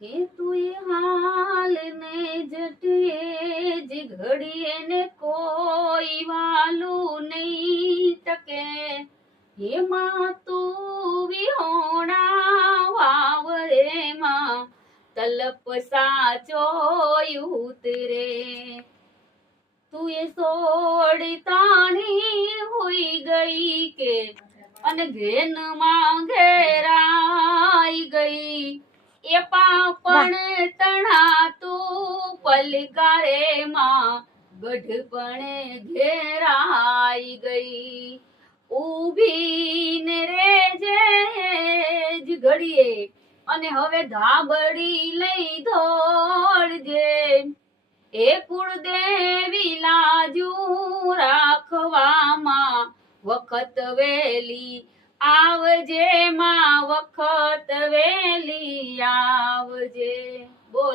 હે તુએ હાલ ને જટીએ જ ઘડીએ ને કોઈ વાલું નહીં ટકે. હે માં તું વિહોણા વાવરેમાં તલપ સાચો ઉતરે. તું એ સોડી તાણી હોઈ ગઈ કે અને ઘેનમાં ઘેરાઈ ગઈ. એ પાપણ તણા તું પલકારે માં ગઢપણે ઘેરાઈ ગઈ. ઊભી ને રેજે જ ઘડીએ અને હવે ધાબડી લઈ દોડજે. એ કુળદેવી લાજુ રાખવામાં વખત વેલી આવજે માં, વખત વેલી આવજે. બોલી